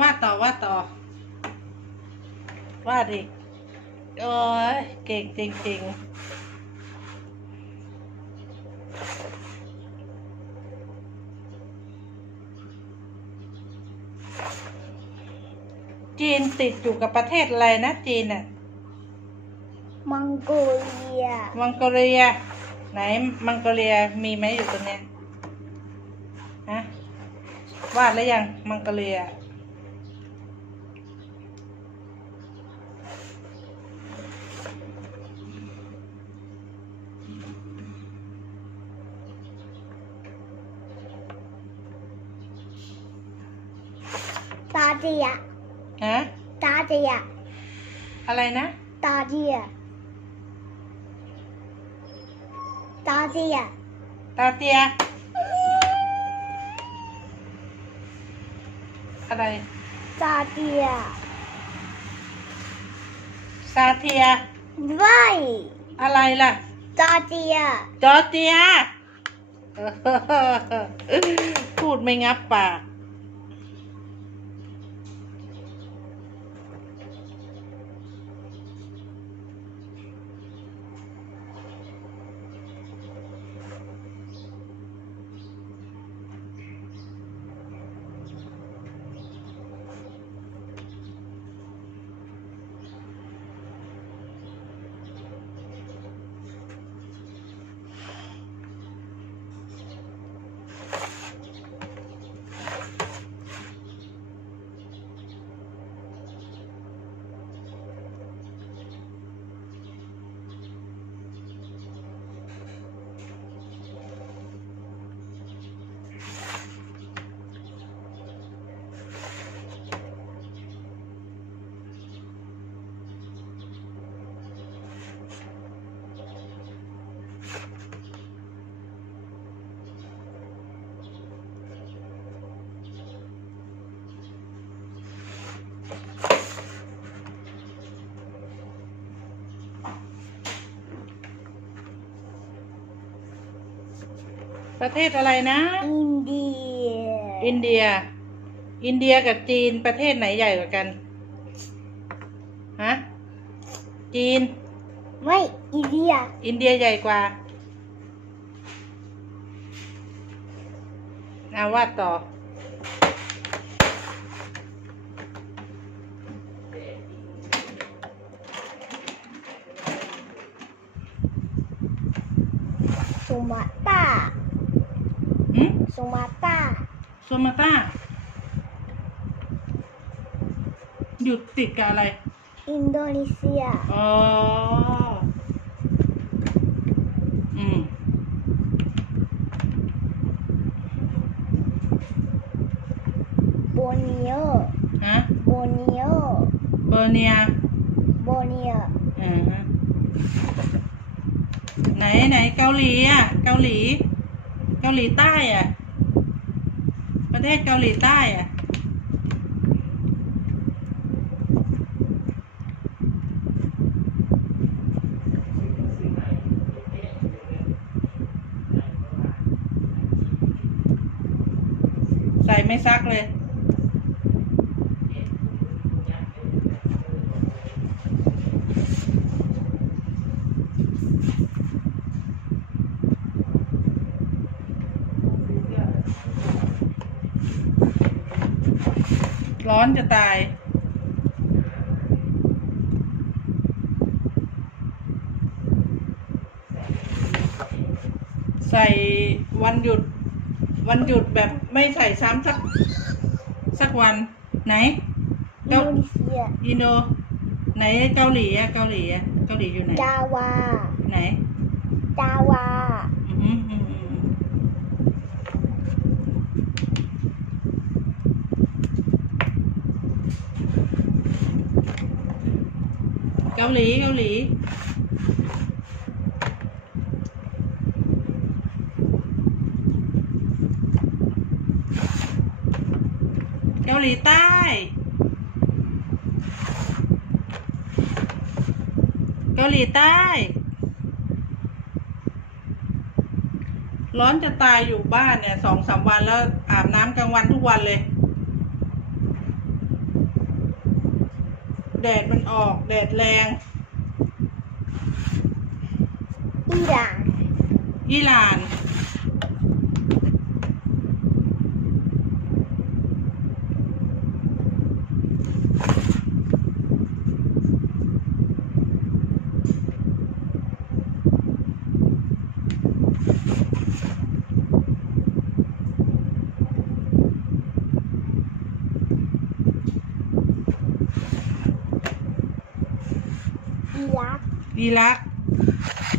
วาดต่อวาดต่อวาดอีกโอ้ยเก่งจริงๆจีนติดอยู่กับประเทศอะไรนะจีนอะมังโกเลียมังโกเลีย ไหนมังโกเลียมีไหมอยู่ตรงเนี้ยฮะวาดแล้วยังมังโกเลีย เดียฮะตาเดียอะไรนะ ตาเดียตาเดียตาเตีย อะไรตาเดียซาเทีย ไม่อะไรล่ะ ตาเดียจอร์เจียพูดไม่งับปาก ประเทศอะไรนะ อินเดีย อินเดีย อินเดียกับจีนประเทศไหนใหญ่กว่ากัน ฮะ จีน ไม่อินเดีย อินเดียใหญ่กว่าอาวาดต่อ สุมาตรา หืมสุมาตราโซมาตาอยู่ติดกับอะไร อินโดนีเซีย อ๋อ อืม โบเนียฮะ โบเนียเบอร์เนียโบเนียอ่าฮะไหนไหนเกาหลีอะ เกาหลี เกาหลีใต้อะประเทศเกาหลีใต้อะใส่ไม่ซักเลย ร้อนจะตาย ใส่วันหยุด วันหยุดแบบไม่ใส่ซ้ำสัก สักวันไหนอินโดนีเซียอินโดไหนเกาหลีอะเกาหลีอะเกาหลีอยู่ไหนจาวาไหนจาวา อืมอืมอืม เกาหลีเกาหลีเกาหลีใต้เกาหลีใต้ ร้อนจะตายอยู่บ้านเนี่ยสองสามวันแล้วอาบน้ำกลางวันทุกวันเลย แดดมันออกแดดแรง อิหร่านอิหร่าน อิรักอิรัก